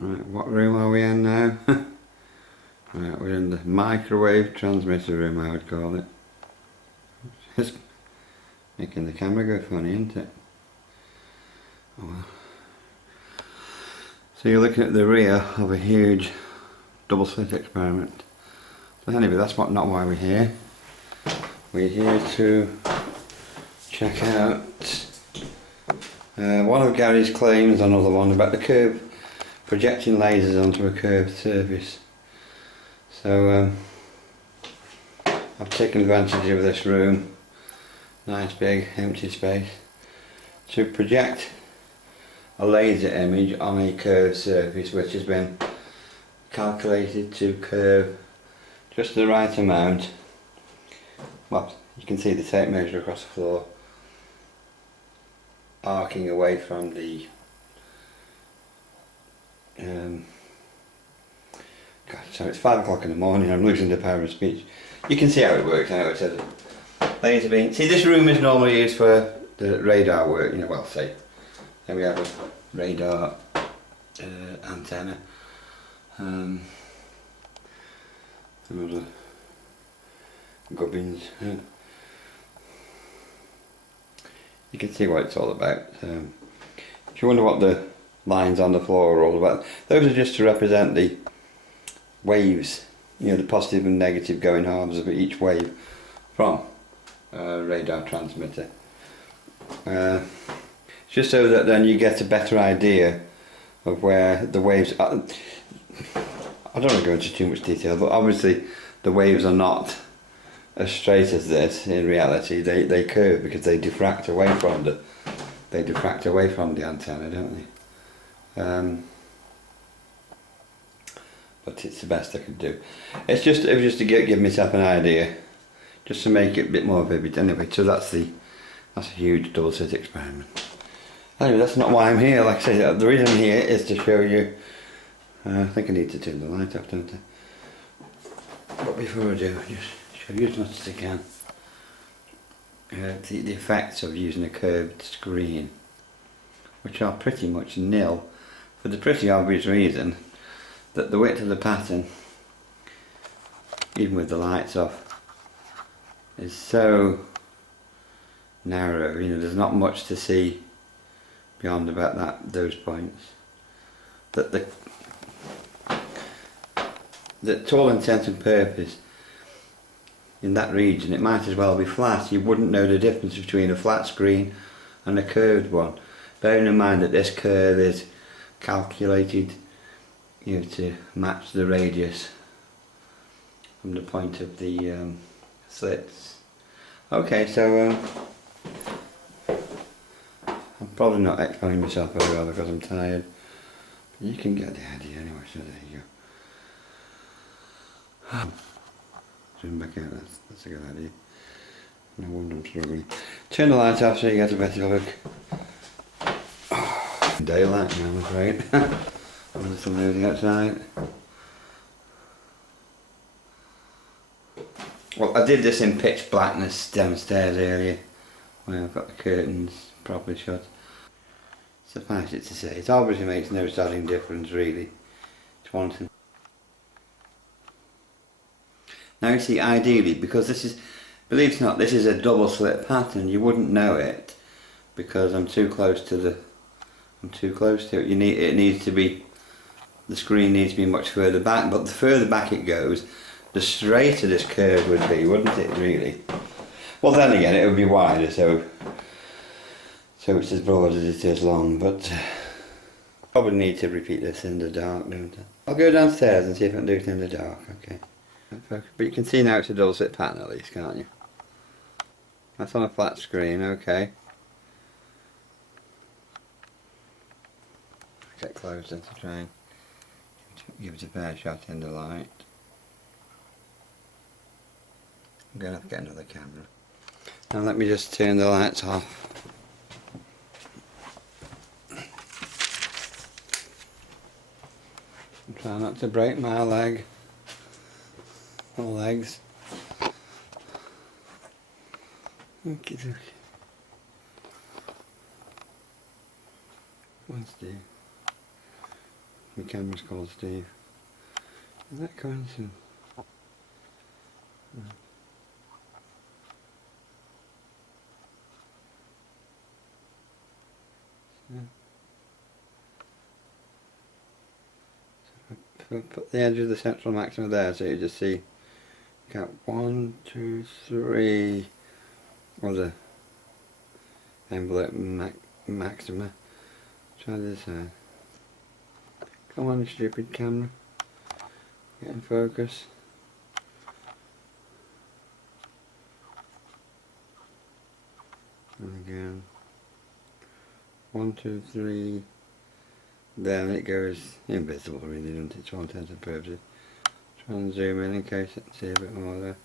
Right, what room are we in now? Right, we're in the microwave transmitter room, I would call it. It's making the camera go funny, isn't it? Oh well. So you're looking at the rear of a huge double slit experiment. So anyway, that's not why we're here. We're here to check out one of Gary's claims, another one about the curve, projecting lasers onto a curved surface. So I've taken advantage of this room, nice big empty space, to project a laser image on a curved surface which has been calculated to curve just the right amount. Well, you can see the tape measure across the floor, arcing away from the God, so it's 5 o'clock in the morning, I'm losing the power of speech. You can see how it works now. It says laser beam. See, this room is normally used for the radar work, you know, well, say we have a radar antenna, another gubbins. You can see what it's all about. If you wonder what the lines on the floor are all about, those are just to represent the waves, you know, the positive and negative going halves of each wave from a radar transmitter. Just so that then you get a better idea of where the waves are. I don't want to go into too much detail, but obviously the waves are not as straight as this. In reality, they curve because they diffract away from the antenna, don't they? But it's the best I could do. It was just to give myself an idea, just to make it a bit more vivid. Anyway, so that's a huge double slit experiment. Anyway, that's not why I'm here. Like I say, the reason I'm here is to show you. I think I need to turn the light off, don't I? But before I do, I'll just show you as much as I can the effects of using a curved screen, which are pretty much nil, for the pretty obvious reason that the width of the pattern, even with the lights off, is so narrow. You know, there's not much to see beyond about those points. That to all intents and purpose, in that region, it might as well be flat. You wouldn't know the difference between a flat screen and a curved one. Bearing in mind that this curve is calculated, you know, to match the radius from the point of the slits. Okay, so I'm probably not explaining myself very well because I'm tired. But you can get the idea anyway, so there you go. Zoom back out, that's a good idea. No wonder I'm struggling. Turn the light off so you get a better look. Daylight now, I'm afraid. I'm a little nosy outside. Well, I did this in pitch blackness downstairs earlier, when I've got the curtains properly shut. Suffice it to say, it obviously makes no starting difference really to one thing. Now you see, ideally, because this is, believe it or not, this is a double slit pattern, you wouldn't know it because I'm too close to it. It needs to be, the screen needs to be much further back, but the further back it goes, the straighter this curve would be, wouldn't it, really? Well, then again, it would be wider, so it's as broad as it is long, but probably need to repeat this in the dark, don't I? I'll go downstairs and see if I can do it in the dark, okay? But you can see now it's a double slit pattern at least, can't you? That's on a flat screen, okay. Get closer to try and give it a fair shot in the light. I'm going to have to get another camera. Now let me just turn the lights off. And try not to break my leg. Or legs. Okay. Once do. My camera's called Steve. Is that coincidence? Yeah. So put the edge of the central maxima there, so you just see. Count 1, 2, 3 other envelope maxima. Try this side. Come on, you stupid camera. Get in focus. And again. 1, 2, 3. Then it goes invisible, really, doesn't it? To all intents and purposes. Try and zoom in case I can see a bit more there.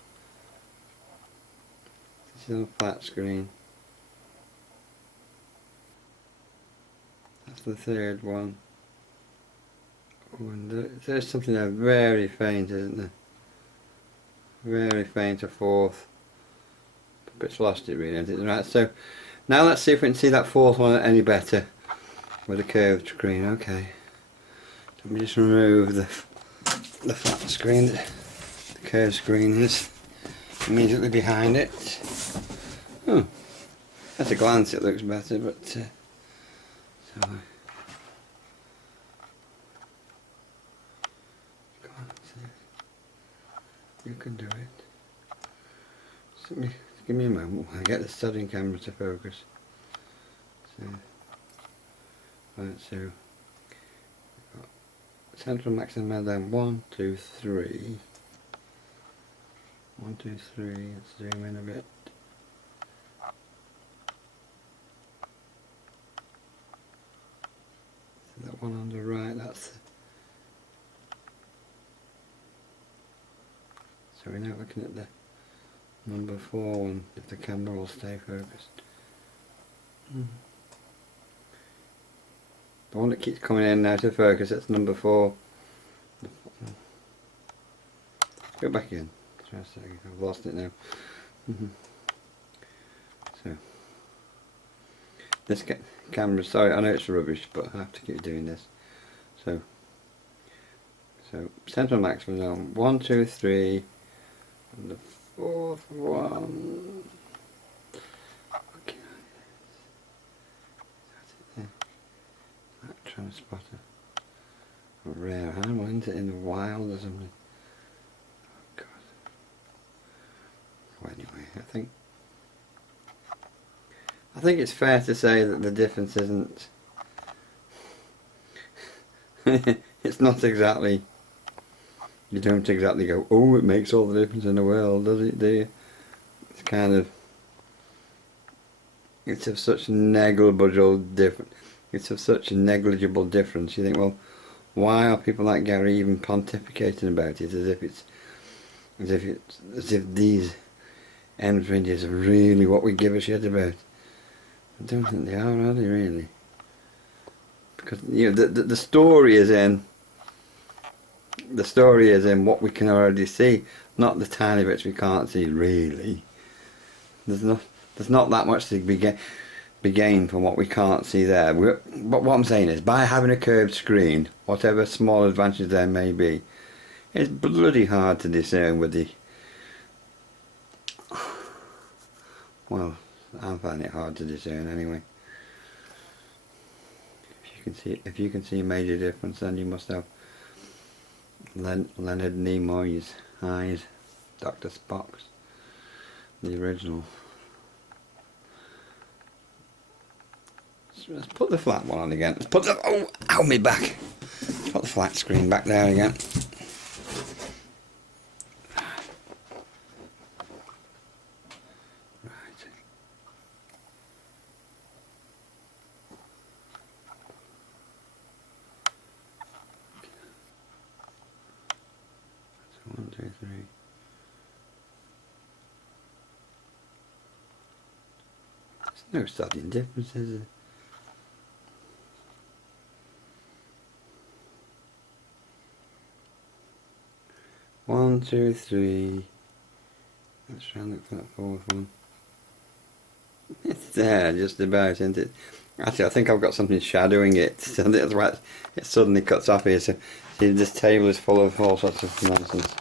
This is on a flat screen. That's the third one. Oh, and there's something there very faint, isn't there? Very faint, a fourth. A bit's lost it really, isn't it? Right, so now let's see if we can see that fourth one any better with a curved screen. Okay. Let me just remove the flat screen that the curved screen is immediately behind it. Oh, at a glance it looks better, but so come on, you can do it. Just give me a moment. I get the studying camera to focus. So, right, so central maxima then 1, 2, 3. 1, 2, 3. Let's zoom in a bit. So that one on the right, that's so we're now looking at the number 4 one, if the camera will stay focused. The one that keeps coming in now to focus, that's number 4. Go back in. Try a second. I've lost it now. So this camera, sorry, I know it's rubbish, but I have to keep doing this. So central maximum is on 1, 2, 3, and the fourth one. Okay. Trying to spot a rare animal, isn't it, in the wild or something? Oh God. Well, anyway, I think it's fair to say that the difference isn't it's not exactly, you don't exactly go, oh, it makes all the difference in the world, does it, do you? It's kind of, it's of such negligible difference. It's of such a negligible difference. You think, well, why are people like Gary even pontificating about it as if these end fringes are really what we give a shit about? I don't think they are they really? Because you know the story is in what we can already see, not the tiny bits we can't see really. There's not that much to be gained from what we can't see there. But what I'm saying is, by having a curved screen, whatever small advantage there may be, it's bloody hard to discern with the, well, I'm finding it hard to discern anyway. If you can see a major difference, then you must have Leonard Nimoy's eyes, Dr. Spock's, the original. Let's put the flat one on again. Let's put the, oh, ow, me back. Let's put the flat screen back there again. Right. So 1, 2, 3. There's no starting difference, is there? One, 2, 3. Let's try and look for that fourth one. It's there, just about, isn't it? Actually, I think I've got something shadowing it, so that's why it suddenly cuts off here. So see, this table is full of all sorts of nonsense.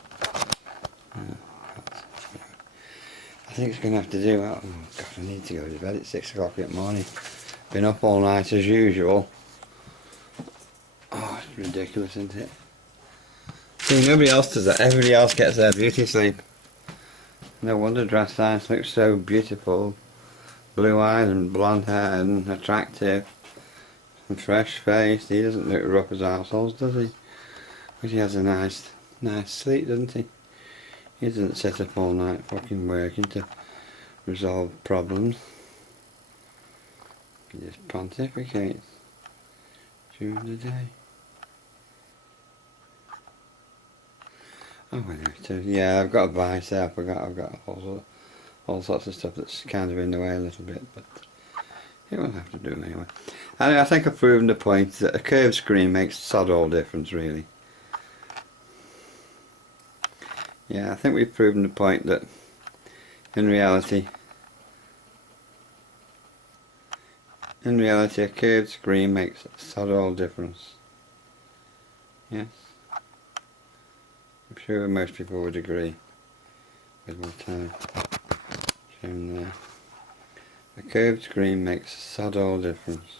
I think it's going to have to do. Oh God, I need to go to bed at 6 o'clock in the morning. Been up all night as usual. Oh, it's ridiculous, isn't it? See, nobody else does that. Everybody else gets their beauty sleep. No wonder Draftscience looks so beautiful. Blue eyes and blonde hair and attractive. And fresh face. He doesn't look rough as arseholes, does he? But he has a nice sleep, doesn't he? He doesn't sit up all night fucking working to resolve problems. He just pontificates during the day. Oh, anyway, so yeah, I've got a bicep. I've got all sorts of stuff that's kind of in the way a little bit, but it will have to do anyway. And I think I've proven the point that a curved screen makes sod all difference, really. Yeah, I think we've proven the point that in reality a curved screen makes sod all difference. Yes. I'm sure most people would agree with what I've shown there. A curved screen makes sod all difference.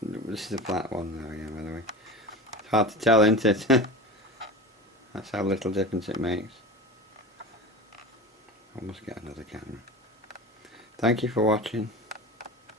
This is a flat one now again, by the way. It's hard to tell, isn't it? That's how little difference it makes. I must get another camera. Thank you for watching.